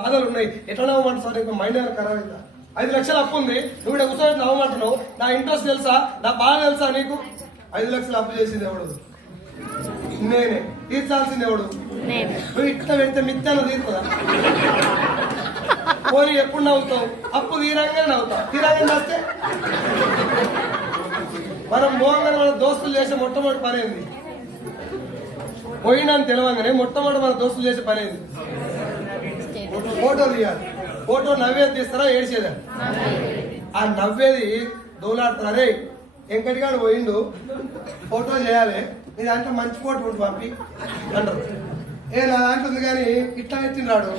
బాధలు ఉన్నాయి. ఎట్లా నవ్వమంట సార్ ఇంకా మైండ్ ఏమైనా ఖరాబ్ అయిందా? 5 లక్షలు అప్పు ఉంది, నువ్వు ఇక్కడ కూర్చొని నవ్వమంటున్నావు. నా ఇంట్రెస్ట్ తెలుసా, నా బాధ తెలుసా నీకు? 5 లక్షలు అప్పు చేసింది ఎవడు? నేనే. తీర్చాల్సింది ఎవడు? నువ్వు ఇట్లా పెడితే మిత్యాలు తీరుతుందా? పోనీ ఎప్పుడు నవ్వుతావు? అప్పు తీరంగానే నవ్వుతావు. తీరంగానే వస్తే మనం మోహంగా మన దోస్తులు చేసే మొట్టమొదటి పని ఏంది? పోయినా తెలవంగానే మొట్టమొదటి మన దోస్తులు చేసే పని ఏంది? ఫోటో తీయాలి. ఫోటో నవ్వేది తీస్తారా ఏడ్చేదా? ఆ నవ్వేది దోలాడుతారు. అరే వెంకటిగాడు పోయిండు, ఫోటో చేయాలి, నీ దాంట్లో మంచి ఫోటో ఉంటు పంపి అంటారు. నా దాంట్లో ఉంది కానీ ఇట్లా ఎత్తిండ్రాడు,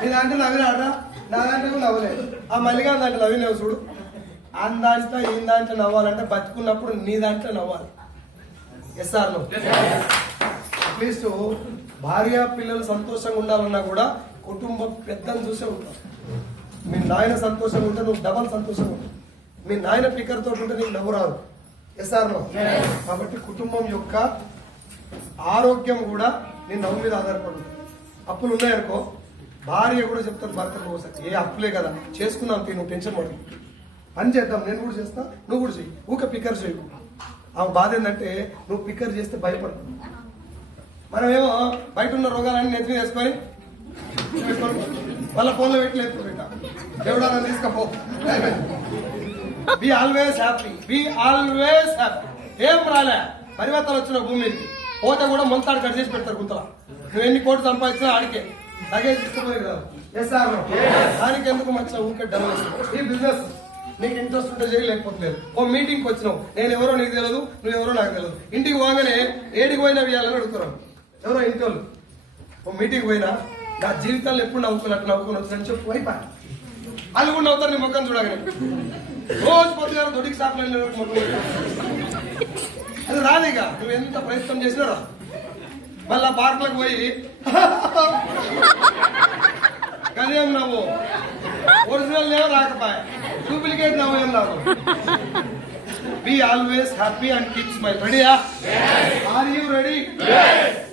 నీ దాంట్లో నవ్విరాడా? నా దాంట్లో నవ్వలేదు. ఆ మల్లిగా దాంట్లో నవ్విలేవు చూడు. ఆ దాంట్లో ఈ దాంట్లో నవ్వాలంటే బతుకున్నప్పుడు నీ దాంట్లో నవ్వాలి. Yes or no? అట్లీస్ట్ భార్య పిల్లలు సంతోషంగా ఉండాలన్నా కూడా కుటుంబం పెద్దను చూసే ఉంటాం. మీ నాయన సంతోషంగా ఉంటే నువ్వు డబల్ సంతోషంగా ఉంటావు. మీ నాయన పికర్ తోటి ఉంటే నీకు నవ్వు రాదు. Yes or no? కాబట్టి కుటుంబం యొక్క ఆరోగ్యం కూడా నేను నవ్వు మీద ఆధారపడు. అప్పులు ఉన్నాయనుకో, భార్య కూడా చెప్తాను భర్తకు ఒకసారి, ఏ అప్పులే కదా చేసుకున్నాం, నువ్వు టెన్షన్ పడు, పని చేద్దాం, నేను కూడా చేస్తా, నువ్వు కూడా చెయ్యి, ఊక పికర్ చేయకు. ఆ బాధ ఏంటంటే నువ్వు పికర్ చేస్తే భయపడతావు. మనమేమో బయట ఉన్న రోగాలన్నీ నెత్తి వేసుకొని వాళ్ళ ఫోన్లో పెట్టలేదు పెట్ట దేవుడా తీసుకపో. Be always happy, be always happy. ఏం రాలే, పరివర్తన వచ్చిన భూమి పోతే కూడా మొంతాడు కట్ చేసి పెడతారు గుంతల. నువ్వు ఎన్ని కోట్లు సంపాదించినా ఆడికే లగేజ్ తీసుకుపోయి కదా. Yes or no? దానికి ఎందుకు మంచిగా ఊరికే డబ్బులు వస్తుంది. ఈ బిజినెస్ నీకు ఇంట్రెస్ట్ ఉంటే చేయి, లేకపోతే ఓ మీటింగ్కి వచ్చినావు, నేను ఎవరో నీకు తెలియదు, నువ్వు ఎవరో నాకు తెలియదు. ఇంటికి పోగానే ఏడికి పోయినా వేయాలని అడుగుతున్నావు. ఎవరో ఇంటి వాళ్ళు ఓ మీటింగ్ పోయినా నా జీవితాల్లో ఎప్పుడు నవ్వుకున్నట్టు నవ్వుకుని వచ్చి చెప్పు అయిపోయి వాళ్ళు కూడా నవ్వుతారు నీ ముఖం చూడగానే. రోజు పొద్దుగా దొడికి సాపలు అది రాదేగా, నువ్వు ఎంత ప్రయత్నం చేసినా రా. మళ్ళా పార్కులకు పోయి కదేం నవ్వు, ఒరిజినల్ నేమో రాకపోయా, డూప్లికేట్ నవ్వు ఏం రావు. Be always happy and keep smile. రెడీయా? Are you ready?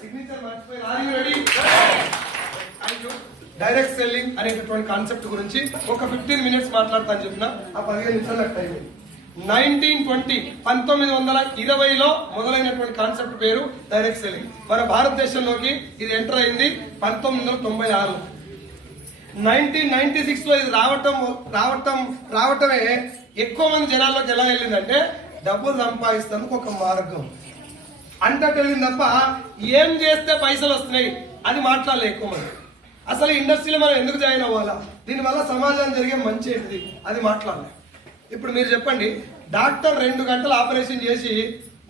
సిగ్నేచర్ మర్చిపోయి, are you ready? Direct selling అనేటటువంటి కాన్సెప్ట్ గురించి ఒక 15 మినిట్స్ మాట్లాడతాను చెప్పిన, ఆ 15 నిమిషాలు నాకు టైం. 1920లో మొదలైనటువంటి కాన్సెప్ట్ పేరు డైరెక్ట్ సెల్లింగ్. మన భారతదేశంలోకి ఇది ఎంటర్ అయింది 1996. 1996లో ఇది రావటమే ఎక్కువ మంది జనాల్లోకి ఎలా వెళ్ళిందంటే డబ్బులు సంపాదిస్తేందుకు ఒక మార్గం అంతటి వెళ్ళింది తప్ప ఏం చేస్తే పైసలు వస్తున్నాయి అది మాట్లాడలే ఎక్కువ మంది. అసలు ఇండస్ట్రీలో మనం ఎందుకు జాయిన్ అవ్వాలా, దీనివల్ల సమాజానికి జరిగే మంచి ఏంటిది అది మాట్లాడలే. ఇప్పుడు మీరు చెప్పండి, డాక్టర్ 2 గంటలు ఆపరేషన్ చేసి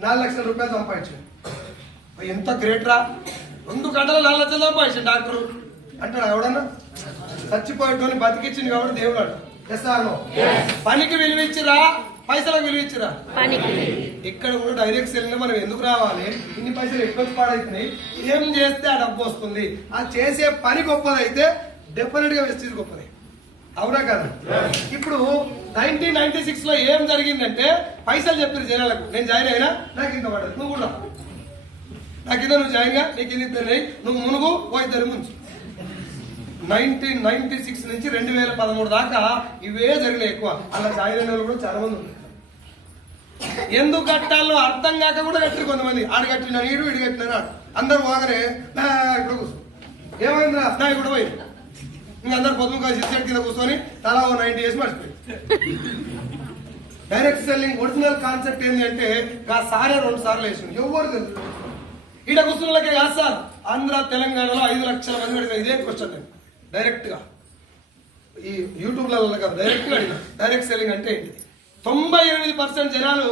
4 లక్షల రూపాయలు సంపాదించాడు. ఎంత గ్రేట్ రా, 2 గంటలు 4 లక్షలు సంపాదించాడు డాక్టరు అంటాడు. ఎవడన్నా చచ్చిపోయేటోని బతికిచ్చింది కాబట్టి దేవుడు అంట. Yes or no? పనికి విలువిచ్చిరా, పైసలకు విలువిచ్చిరా? ఇక్కడ కూడా డైరెక్ట్ సెల్లింగ్ మనం ఎందుకు రావాలి, ఇన్ని పైసలు ఎక్కువ పాడైతున్నాయి, ఏం చేస్తే ఆ డబ్బు వస్తుంది, ఆ చేసే పని గొప్పదైతే డెఫినెట్ గా వెస్టీజ్ గొప్పది. అవునా కదా? ఇప్పుడు 1996లో ఏం జరిగిందంటే పైసలు చెప్పారు జనాలకు, నేను జాయిన్ అయినా నాకు ఇంత పడదు, నువ్వు కూడా నాకు ఇంత, నువ్వు జాయిన్ గా నీకు ఇది ఇద్దరు, నువ్వు మునుగు ఓ ఇద్దరు ముంచు. 1996 నుంచి 2013 దాకా ఇవే జరిగినాయి ఎక్కువ. అలా జాయిన్ అయిన వాళ్ళు కూడా చాలా మంది ఉన్నారు. ఎందుకు కట్టాలో అర్థం కాక కూడా కట్టారు కొంతమంది. ఆడు కట్టిన ఈడు, ఇడు కట్టినారు ఆడు, అందరు పోగానే ఇక్కడ కూర్చో, ఏమైందిరా నా ఇక్కడ పోయింది, అందరు పొద్దున సిస్టెంట్ కింద కూర్చొని తలా 90 వేసి మర్చిపోయి. డైరెక్ట్ సెల్లింగ్ ఒరిజినల్ కాన్సెప్ట్ ఏంటి అంటే సారే 2 సార్లు వేసింది, ఎవరు తెలుసు. ఈడ కూర్చున్నకే కాదు సార్, ఆంధ్ర తెలంగాణలో 5 లక్షల మంది అడిగిన ఇదే క్వశ్చన్ డైరెక్ట్ గా, ఈ యూట్యూబ్లలో కాదు, డైరెక్ట్ గా అడిగిన డైరెక్ట్ సెల్లింగ్ అంటే ఏంటిది. 98% జనాలు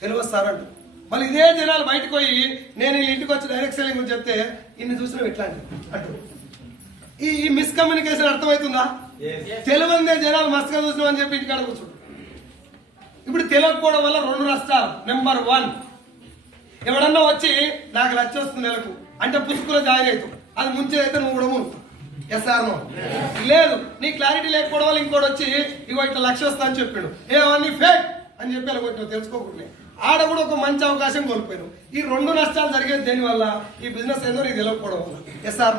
తెలియదు సార్ అంట. మళ్ళీ ఇదే జనాలు బయటకు పోయి నేను వీళ్ళ ఇంటికి వచ్చి డైరెక్ట్ సెల్లింగ్ గురించి చెప్తే ఇన్ని చూసినా ఎట్లాంటి అంటూ ఈ మిస్కమ్యూనికేషన్ అర్థమవుతుందా? తెలివందే జనాలు మస్తుగా చూసినాం అని చెప్పి ఇంటికాడ కూర్చుంటారు. ఇప్పుడు తెలియకపోవడం వల్ల 2 నష్టాలు. నెంబర్ 1, ఎవడన్నా వచ్చి నాకు లక్ష వస్తుంది నెలకు అంటే పుస్తకంలో జాయిన్ అవుతావు, అది ముంచేదైతే నువ్వు కూడా మునుగుతావు. Yes or no? లేదు, నీ క్లారిటీ లేకపోవడం వల్ల ఇంకోటి వచ్చి ఇగో ఇట్లా లక్ష వస్తా అని చెప్పాడు, ఏమన్నీ ఫేక్ అని చెప్పి అలా కొట్టినావు తెలుసుకోకుండా. ఆడ కూడా ఒక మంచి అవకాశం కోల్పోయారు. ఈ రెండు నష్టాలు జరిగేది దేనివల్ల? ఈ బిజినెస్ ఏందో నీకు తెలియకపోవడం వల్ల. ఎస్ఆర్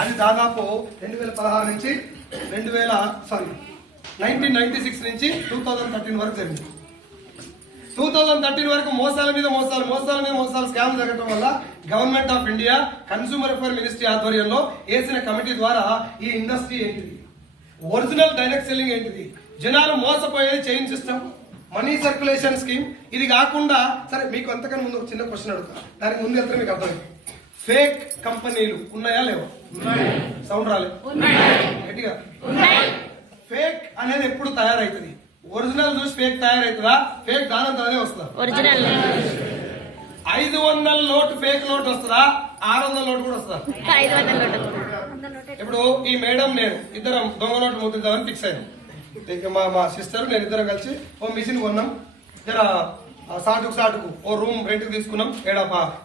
అది దాదాపు 2016 నుంచి 1996 నుంచి 2013 వరకు జరిగింది. 2013 వరకు మోసాల మీద మోసాలు స్కామ్ జరగడం వల్ల government of India consumer affair ministry ఆధ్వర్యంలో వేసిన కమిటీ ద్వారా ఈ ఇండస్ట్రీ ఏంటిది, ఒరిజినల్ డైరెక్ట్ సెల్లింగ్ ఏంటిది, జనాలు మోసపోయేది chain system, money circulation scheme, ఇది కాకుండా సరే మీకు అంతకన్నా ముందు ఒక చిన్న క్వశ్చన్ అడుగుతా, దానికి ముందు ఎంత మీకు అర్థమైంది. ఫేక్ కంపెనీలు ఉన్నాయా లేవా? సౌండ్ రాలే గట్టిగా. ఫేక్ అనేది ఎప్పుడు తయారైతుంది? ఒరిజినల్ చూసి ఫేక్ తయారైతుందా? ఫేక్ దానంతనే వస్తుందా? 500 నోట్ ఫేక్ నోట్ వస్తుందా? 600 నోట్ కూడా వస్తుందా? ఇప్పుడు ఈ మేడం నేను ఇద్దరం దొంగ నోటు ముద్దిద్దామని ఫిక్స్ అయ్యాను. మా సిస్టర్ నేను ఇద్దరం కలిసి ఓ మిషన్ కొన్నాం. జర సాటుకు ఓ రూమ్ రెంట్కి తీసుకున్నాం. ఏడ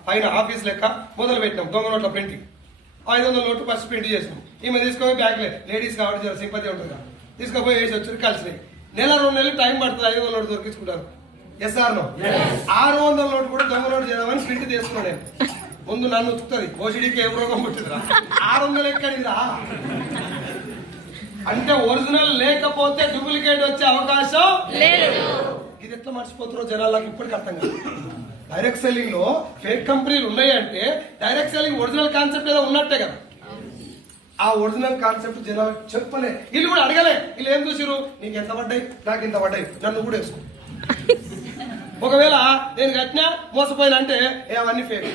పైన ఆఫీస్ లెక్క మొదలు పెట్టినాం దొంగ నోట్ల ప్రింటింగ్. 500 నోట్లు ఫస్ట్ ప్రింట్ చేసినాం. ఈమె తీసుకుపోయి బ్యాగ్లే లేడీస్ కాబట్టి జర సింపతి ఉంటుంది కదా, తీసుకుపోయి వేసి వచ్చి కలిసినాయి. నెల 2 నెలలు టైం పడుతుంది 500 నోటు దొరికించుకుంటారు. ఎస్ఆర్ నో 600 నోటు కూడా దొంగ నోటు చేద్దామని ప్రింట్ తీసుకున్నాను నేను. ముందు నన్ను ఉతుకుతుంది ఓసిడీకి ఏ రోగం పుట్టిందిరా, 600 ఎక్కడిదిరా అంటే ఒరిజినల్ లేకపోతే డూప్లికేట్ వచ్చే అవకాశం లేదు. ఇది ఎట్లా మర్చిపోతారో జనాలకు ఇప్పటికి అర్థం కాదు. డైరెక్ట్ సెల్లింగ్ లో ఫేక్ కంపెనీలు ఉన్నాయి అంటే డైరెక్ట్ సెల్లింగ్ ఒరిజినల్ కాన్సెప్ట్ ఏదో ఉన్నట్టే కదా. ఆ ఒరిజినల్ కాన్సెప్ట్ జనాలు చెప్పలే, వీళ్ళు కూడా అడగలే. వీళ్ళు ఏం చూసిరు, నీకు ఎంత పడ్డాయి, నాకు ఇంత పడ్డాయి, నన్ను కూడా వేసుకో. ఒకవేళ నేను కట్టినా మోసపోయినా అంటే అవన్నీ ఫేక్.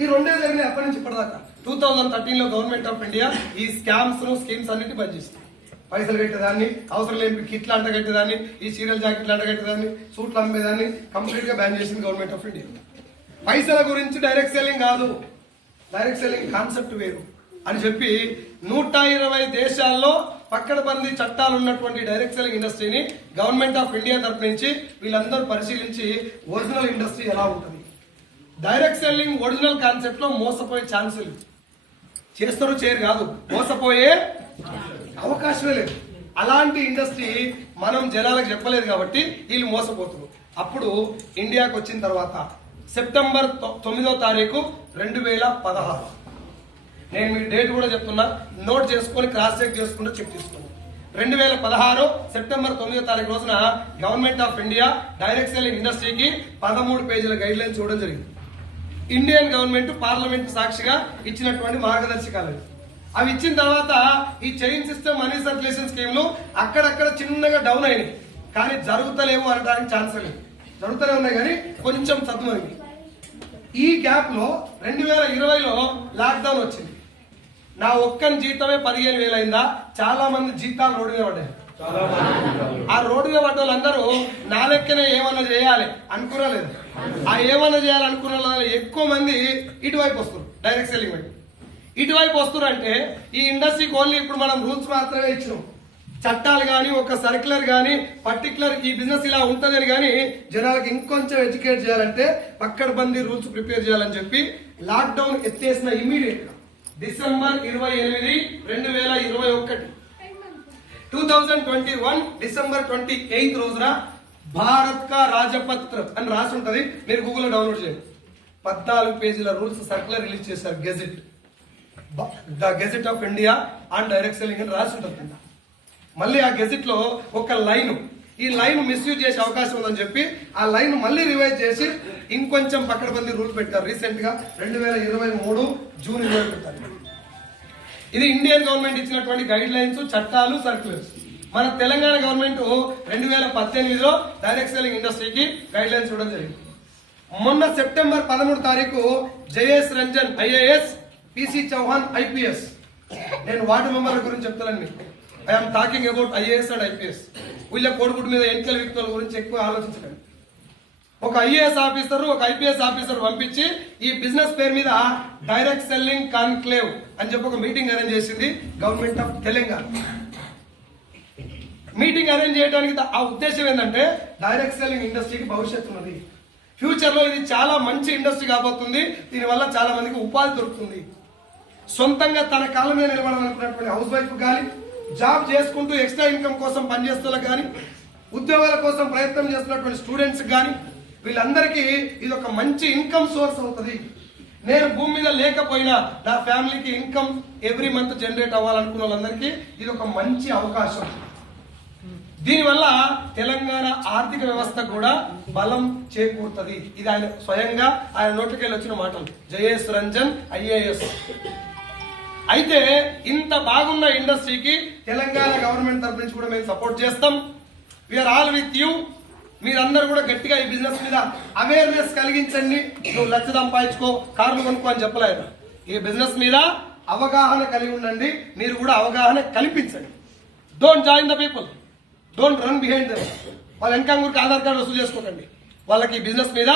ఈ రెండే జరిగినాయి అప్పటి నుంచి ఇప్పటిదాకా. 2013 లో గవర్నమెంట్ ఆఫ్ ఇండియా ఈ స్కామ్స్ స్కీమ్స్ అన్నిటి బంద్ చేసింది. పైసలు కట్టేదాన్ని, అవసరం లేని కిట్లు అంట కట్టేదాన్ని, ఈ సీరియల్ జాకెట్లు అంట కట్టేదాన్ని, సూట్లు అమ్మేదాన్ని కంప్లీట్ గా బ్యాన్ చేసింది గవర్నమెంట్ ఆఫ్ ఇండియా. పైసల గురించి డైరెక్ట్ సెల్లింగ్ కాదు, డైరెక్ట్ సెల్లింగ్ కాన్సెప్ట్ వేరు అని చెప్పి 120 దేశాల్లో పక్కడబందీ చట్టాలు ఉన్నటువంటి డైరెక్ట్ సెల్లింగ్ ఇండస్ట్రీని గవర్నమెంట్ ఆఫ్ ఇండియా తరఫు నుంచి వీళ్ళందరూ పరిశీలించి ఒరిజినల్ ఇండస్ట్రీ ఎలా ఉంటుంది, డైరెక్ట్ సెల్లింగ్ ఒరిజినల్ కాన్సెప్ట్ లో మోసపోయే ఛాన్సులు చేస్తారు చేయరు కాదు, మోసపోయే అవకాశమే లేదు. అలాంటి ఇండస్ట్రీ మనం జనాలకు చెప్పలేదు కాబట్టి వీళ్ళు మోసపోతున్నారు. అప్పుడు ఇండియాకి వచ్చిన తర్వాత సెప్టెంబర్ 9వ తారీఖు 2016, నేను మీ డేట్ కూడా చెప్తున్నా, నోట్ చేసుకొని క్రాస్ చెక్ చేసుకుంటూ చెక్ తీసుకున్నాను. 2016 సెప్టెంబర్ 9వ తారీఖు రోజున government of India direct selling ఇండస్ట్రీకి 13 పేజీల గైడ్ లైన్స్ చూడడం జరిగింది. ఇండియన్ గవర్నమెంట్ పార్లమెంట్ సాక్షిగా ఇచ్చినటువంటి మార్గదర్శకాలు అవి ఇచ్చిన తర్వాత ఈ చైన్ సిస్టమ్ మనీ సర్క్యులేషన్ స్కీమ్లు అక్కడక్కడ చిన్నగా డౌన్ అయినాయి, కానీ జరుగుతలేవు అనడానికి ఛాన్స్ లేదు. జరుగుతూనే ఉన్నాయి కానీ కొంచెం సత్తుమరింది. ఈ గ్యాప్ లో 2020లో లాక్డౌన్ వచ్చింది. నా ఒక్కని జీతమే 15,000 అయిందా? చాలా మంది జీతాలు రోడ్డు మీద పడ్డాయి. ఆ రోడ్డు మీద పడ్డ వాళ్ళందరూ నా లెక్కనే ఏమన్నా చేయాలి అనుకున్నా లేదు. ఆ ఏమన్నా చేయాలనుకున్న వాళ్ళు ఎక్కువ మంది ఇటువైపు వస్తారు, డైరెక్ట్ సెల్లింగ్ వైపు. ఇటువైపు వస్తారు అంటే ఈ ఇండస్ట్రీకి ఓన్లీ ఇప్పుడు మనం రూల్స్ మాత్రమే ఇచ్చినాం, చట్టాలు కానీ ఒక సర్క్యులర్ కానీ పర్టికులర్ ఈ బిజినెస్ ఇలా ఉంటుందని కానీ జనాలకు ఇంకొంచెం ఎడ్యుకేట్ చేయాలంటే పక్కడబందీ రూల్స్ ప్రిపేర్ చేయాలని చెప్పి లాక్డౌన్ ఎత్తేసిన ఇమీడియట్ గా డిసెంబర్ 28, 2021 2021 డిసెంబర్ 28 రోజున భారత్ కా రాజపత్ర అని రాసి ఉంటది, మీరు గూగుల్లో డౌన్లోడ్ చేయండి. 14 పేజీల రూల్స్ సర్క్యులర్ రిలీజ్ చేశారు. Gazette, the gazette of India and direct selling అని రాసి ఉంటుంది. మళ్ళీ ఆ గెజెట్ లో ఒక లైన్, ఈ లైన్ మిస్యూజ్ చేసే అవకాశం ఉందని చెప్పి ఆ లైన్ మళ్ళీ రివైజ్ చేసి ఇంకొంచెం పక్కడబందీ రూల్ పెట్టారు. రీసెంట్ గా 2023 జూన్ 20 పెట్టారు. ఇది ఇండియన్ గవర్నమెంట్ ఇచ్చినటువంటి గైడ్ లైన్స్, చట్టాలు, సర్క్యులర్స్. మన తెలంగాణ గవర్నమెంట్ 2018లో డైరెక్ట్ సెల్లింగ్ ఇండస్ట్రీకి గైడ్ లైన్స్ ఇవ్వడం జరిగింది. మొన్న సెప్టెంబర్ 13 తారీఖు Jayesh Ranjan IAS, PC Chauhan IPS, నేను వార్డు మెంబర్ల గురించి చెప్తానండి. I'm talking about IAS and IPS. వీళ్ళ కోడిగుడ్డు మీద ఎన్నికల వ్యక్తుల గురించి ఎక్కువ ఆలోచించకండి. ఒక ఐఏఎస్ ఆఫీసర్, ఒక ఐపీఎస్ ఆఫీసర్ పంపించి ఈ బిజినెస్ పేరు మీద డైరెక్ట్ సెల్లింగ్ కాన్క్లేవ్ అని చెప్పి ఒక మీటింగ్ అరేంజ్ చేసింది government of Telangana. Meeting arrange చేయడానికి ఆ ఉద్దేశం ఏంటంటే డైరెక్ట్ సెల్లింగ్ ఇండస్ట్రీకి భవిష్యత్తు ఉన్నది, ఫ్యూచర్ లో ఇది చాలా మంచి ఇండస్ట్రీ కాబోతుంది, దీనివల్ల చాలా మందికి ఉపాధి దొరుకుతుంది. సొంతంగా తన కాళ్ళ మీద నిలబడాలనుకున్నటువంటి హౌస్ వైఫ్ కానీ, జాబ్ చేసుకుంటూ ఎక్స్ట్రా ఇన్కమ్ కోసం పనిచేస్తున్న కానీ, ఉద్యోగాల కోసం ప్రయత్నం చేస్తున్నటువంటి స్టూడెంట్స్ కానీ, వీళ్ళందరికీ ఇది ఒక మంచి ఇన్కమ్ సోర్స్ అవుతుంది. నేను భూమి మీద లేకపోయినా నా ఫ్యామిలీకి ఇన్కమ్ ఎవ్రీ మంత్ జనరేట్ అవ్వాలనుకున్న వాళ్ళందరికీ ఇది ఒక మంచి అవకాశం. దీనివల్ల తెలంగాణ ఆర్థిక వ్యవస్థ కూడా బలం చేకూరుతుంది. ఇది ఆయన స్వయంగా ఆయన నోటికెళ్ళి వచ్చిన మాటలు. జయేష్ రంజన్ IAS. అయితే ఇంత బాగున్న ఇండస్ట్రీకి తెలంగాణ గవర్నమెంట్ తరఫు నుంచి కూడా మేము సపోర్ట్ చేస్తాం. We are all with you. మీరందరూ కూడా గట్టిగా ఈ బిజినెస్ మీద అవేర్నెస్ కలిగించండి. నువ్వు లక్ష సంపాదించుకో, కార్లు కొనుక్కో అని చెప్పలేదు. ఈ బిజినెస్ మీద అవగాహన కలిగి ఉండండి. మీరు కూడా అవగాహన కల్పించండి. Don't join the people, don't run behind them. వాళ్ళ వెనకాంగురికి ఆధార్ కార్డు వసూలు చేసుకోకండి. వాళ్ళకి ఈ బిజినెస్ మీద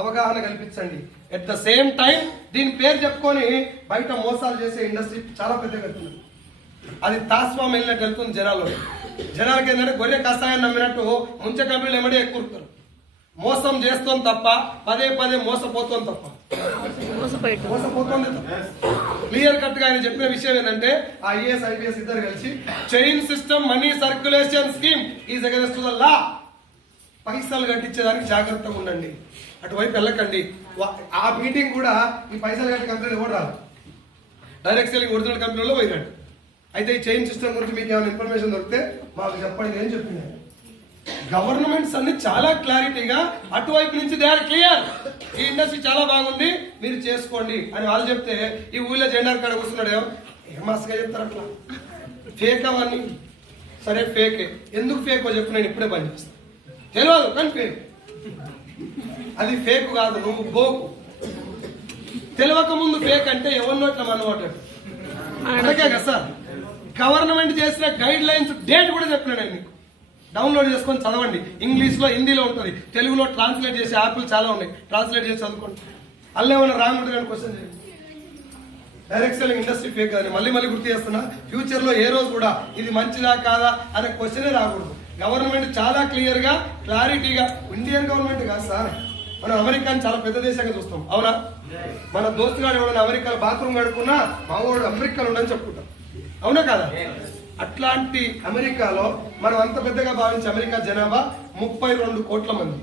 అవగాహన కల్పించండి. ఎట్ ద సేమ్ టైం దీని పేరు చెప్పుకొని బయట మోసాలు చేసే ఇండస్ట్రీ చాలా పెద్దగా వెళ్తుంది. అది తాస్వా వెళ్ళినట్టు వెళ్తుంది జనాలు. జనాలకి ఏంటంటే గొర్రె కషాయాన్ని నమ్మినట్టు ముంచె కంపెనీలు ఎమ్మడే ఎక్కుతారు. మోసం చేస్తాం తప్ప పదే మోసపోతాం తప్ప మోసపోతుంది. క్లియర్ కట్ గా ఆయన చెప్పిన విషయం ఏంటంటే IAS IPS ఇద్దరు కలిసి chain system money circulation scheme is against to the law. పైసలు కట్టించేదానికి జాగ్రత్తగా ఉండండి, అటువైపు వెళ్ళకండి. ఆ మీటింగ్ కూడా ఈ పైసలు కట్టి కంపెనీలు కూడా రాదు, డైరెక్ట్ సెల్లింగ్ ఒరిజినల్ కంపెనీలో పోయినాడు. అయితే ఈ చైన్ సిస్టమ్ గురించి మీకు ఏమైనా ఇన్ఫర్మేషన్ దొరికితే మాకు చెప్పండి. నేను చెప్పింది గవర్నమెంట్స్ అన్ని చాలా క్లారిటీగా అటువైపు నుంచి దే ఆర్ క్లియర్. ఈ ఇండస్ట్రీ చాలా బాగుంది, మీరు చేసుకోండి అని వాళ్ళు చెప్తే ఈ ఊళ్ళో జెండా కాడ కూర్చున్నాడు. ఏం మాస్గా చెప్తారు అట్లా? ఫేక్ అవన్నీ. సరే ఫేకే, ఎందుకు ఫేకో చెప్పు, నేను ఇప్పుడే పని చేస్తాను. తెలియదు కానీ ఫేక్. అది ఫేక్ కాదు, నువ్వు బోకు. తెలియక ముందు ఫేక్ అంటే ఎవరినో అట్లా మనమాట అందుకే కదా సార్ గవర్నమెంట్ చేసిన గైడ్ లైన్స్ డేట్ కూడా చెప్పినాడు. మీకు డౌన్లోడ్ చేసుకొని చదవండి. ఇంగ్లీష్ లో, హిందీలో ఉంటుంది, తెలుగులో ట్రాన్స్లేట్ చేసే యాప్లు చాలా ఉన్నాయి. ట్రాన్స్లేట్ చేసి చదువుకోండి. అల్లే ఏమైనా రాంగ్ ఉంటుంది అని క్వశ్చన్ చేయండి. డైరెక్ట్ సెల్లింగ్ ఇండస్ట్రీ ఫేక్ అని మళ్ళీ గుర్తు చేస్తున్నా. ఫ్యూచర్ లో ఏ రోజు కూడా ఇది మంచిదా కాదా అనే క్వశ్చనే రాకూడదు. గవర్నమెంట్ చాలా క్లియర్ గా క్లారిటీగా, ఇండియన్ గవర్నమెంట్ కాదు సార్, మనం అమెరికాని చాలా పెద్ద దేశంగా చూస్తాం. అవునా? మన దోస్తుగాడు ఎవడన్నా అమెరికాలో బాత్రూమ్ కడుక్కున్నా మా వాడు అమెరికాలో ఉండని చెప్పుకుంటాం. అవునా కదా? అట్లాంటి అమెరికాలో మనం అంత పెద్దగా భావించే అమెరికా జనాభా 32 కోట్ల మంది.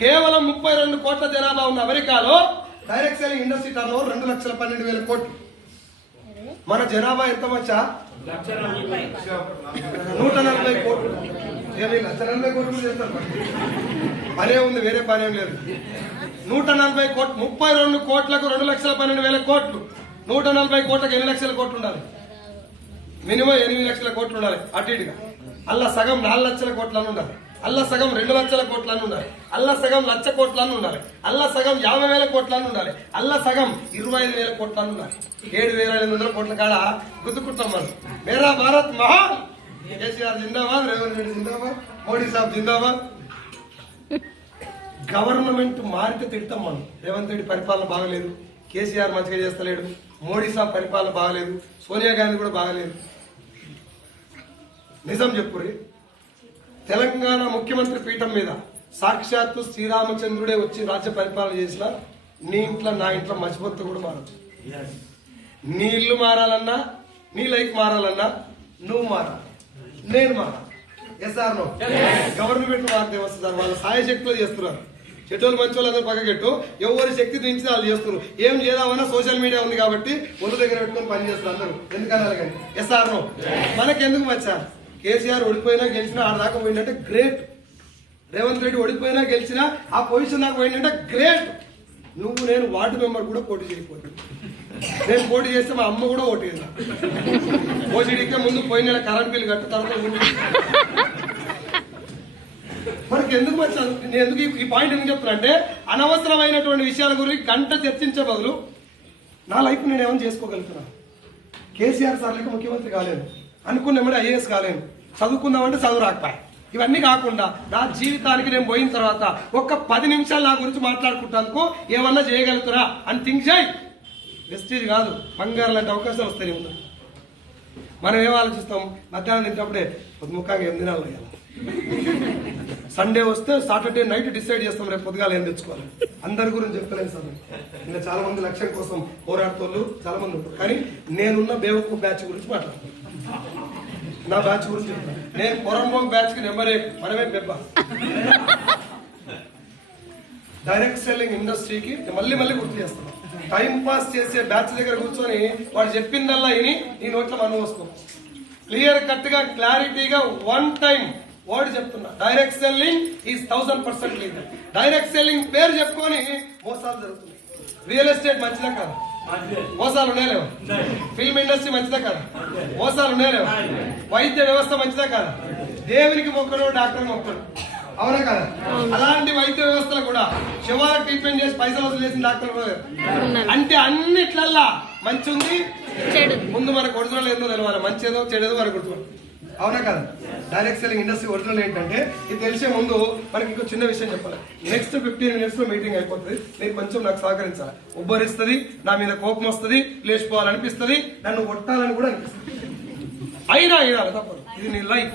కేవలం 32 కోట్ల జనాభా ఉన్న అమెరికాలో direct selling industry turn over 2,12,000 కోట్లు. మన జనాభా ఎంత వచ్చా? 140 కోట్లు. 140 కోట్లు చేస్తారు. పనే ఉంది, వేరే పనేం లేదు. 140 కోట్లు. 32 కోట్లకు 2,12,000 కోట్లు. 140 కోట్లకు 8 లక్షల కోట్లు ఉండాలి. మినిమం 8 లక్షల కోట్లు ఉండాలి అటు ఇటుగా. అల్లా సగం 4 లక్షల కోట్లని ఉండాలి. అల్లా సగం 2 లక్షల కోట్లని ఉండాలి. అల్లా సగం 1,00,000 కోట్లని ఉండాలి. అల్లా సగం 50,000 కోట్లని ఉండాలి. అల్లా సగం 25,000 కోట్లని ఉండాలి. 7,500 కోట్ల కాడ గుర్తుకుంటాం మనం. మేరా భారత్ మహాన్. కేసీఆర్ జిందాబాద్, రేవంత్ రెడ్డి జిందాబాద్, మోడీ సాబ్ జిందాబాద్. గవర్నమెంట్ మారితే తిడతాం మనం. రేవంత్ రెడ్డి పరిపాలన బాగలేదు, కేసీఆర్ మంచిగా చేస్తలేడు, మోడీ సాబ్ పరిపాలన బాగలేదు, సోనియా గాంధీ కూడా బాగలేదు. నిజం చెప్పురి, తెలంగాణ ముఖ్యమంత్రి పీఠం మీద సాక్షాత్తు శ్రీరామచంద్రుడే వచ్చి రాజ్య పరిపాలన చేసిన నీ ఇంట్లో నా ఇంట్లో మర్చిపోతే కూడా మారదు. నీ ఇల్లు మారాలన్నా, నీ లైఫ్ మారాలన్నా నువ్వు మారాలి, నేను మారాలి. SR no? గవర్నమెంట్ మారితే వస్తుంది సార్. వాళ్ళ సాయ శక్తిలో చేస్తున్నారు. చెట్టోళ్ళు మంచి వాళ్ళు అందరూ పక్కకెట్టు, ఎవరి శక్తి దించి వాళ్ళు చేస్తున్నారు. ఏం చేద్దామన్నా సోషల్ మీడియా ఉంది కాబట్టి ఒళ్ళు దగ్గర పెట్టుకొని పని చేస్తున్నారు అందరూ. ఎందుకన్నా కానీ ఎస్ఆర్ నో? మనకెందుకు మచ్చా? కేసీఆర్ ఓడిపోయినా గెలిచినా ఆడ దాకా పోయిందంటే గ్రేట్. రేవంత్ రెడ్డి ఓడిపోయినా గెలిచినా ఆ పొజిషన్ దాకా పోయిందంటే గ్రేట్. నువ్వు నేను వార్డు మెంబర్ కూడా పోటీ చేయకపోతే, నేను పోటీ చేస్తే మా అమ్మ కూడా ఓటు చేస్తా. ఓసీడీకే ముందు పోయిన నెల కరెంట్ బిల్ కట్టు, తర్వాత మనకి ఎందుకు వచ్చాను. నేను ఎందుకు ఈ పాయింట్ ఎందుకు చెప్తున్నా అంటే, అనవసరమైనటువంటి విషయాల గురించి గంట చర్చించే బదులు నా లైఫ్ నేను ఏమైనా చేసుకోగలుగుతున్నా. కేసీఆర్ సార్ లెక్క ముఖ్యమంత్రి కాలేను, అనుకున్నామంటే IAS కాలేను, చదువుకుందామంటే చదువు రాకపోయా. ఇవన్నీ కాకుండా నా జీవితానికి నేను పోయిన తర్వాత ఒక్క 10 నిమిషాలు నా గురించి మాట్లాడుకుంటానికి ఏమన్నా చేయగలుగుతున్నా అని థింక్ చేయి. వెస్టేజ్ కాదు, బంగారం లాంటి అవకాశాలు వస్తాయి. ఉన్నా మనం ఏం ఆలోచిస్తాం? మధ్యాహ్నం తింటప్పుడే పొద్దుముఖంగా 8 దినాలు అయ్యాలి. సండే వస్తే సాటర్డే నైట్ డిసైడ్ చేస్తాం రేపు పొద్దుగాలు ఏం తెచ్చుకోవాలి. అందరి గురించి చెప్తలేను సార్. ఇంకా చాలా మంది లక్ష్యం కోసం పోరాడుతోళ్ళు చాలా మంది ఉంటారు. కానీ నేనున్న బేవకు బ్యాచ్ గురించి మాట్లాడుతాను. నా బ్యాచ్ గురించి చెప్తాను. నేను పొరంబోక్ బ్యాచ్ కి నెంబర్ 8, మనమే బెబ్బ. డైరెక్ట్ సెల్లింగ్ ఇండస్ట్రీకి మళ్ళీ గుర్తు చేస్తాను. టైం పాస్ చేసే బ్యాచ్ దగ్గర కూర్చొని వాడు చెప్పిందల్లా విని ఈ నోట్లో మనం వస్తాం. క్లియర్ కట్ గా క్లారిటీగా వన్ టైం వర్డ్ చెప్తున్నా. Direct selling is 1000% legal. Direct selling పేరు చెప్పుకొని మోసాలు జరుగుతున్నాయి. రియల్ ఎస్టేట్ మంచిదా కాదు? మోసాలు ఉన్నాయలేవు. ఫిల్మ్ ఇండస్ట్రీ మంచిదా కాదు? మోసాలు ఉన్నాయలేవు. వైద్య వ్యవస్థ మంచిదా కాదు? దేవునికి మొక్కడు, డాక్టర్ మొక్కడు, అవునా కదా? అలాంటి వైద్య వ్యవస్థలు కూడా శివాలకు ట్రీట్మెంట్ చేసి పైసలు వసూలు చేసిన డాక్టర్లు అంటే అన్నిట్లల్లా మంచి ఉంది, ముందు మనకు ఒరిజినల్ ఏందో తెలియాలి. మంచి ఏదో చెడేదో మనకు గుర్తు, అవునా కదా? డైరెక్ట్ సెల్లింగ్ ఇండస్ట్రీ ఒరిజినల్ ఏంటంటే ఇది తెలిసే ముందు మనకి ఇంకో చిన్న విషయం చెప్పాలి. నెక్స్ట్ 15 minutes లో మీటింగ్ అయిపోతుంది. మీరు కొంచెం నాకు సహకరించాలి. ఉబ్బరిస్తుంది, నా మీద కోపం వస్తుంది, లేచిపోవాలనిపిస్తుంది, నన్ను కొట్టాలని కూడా అనిపిస్తుంది. అయినా తప్పదు, ఇది నీ లైఫ్.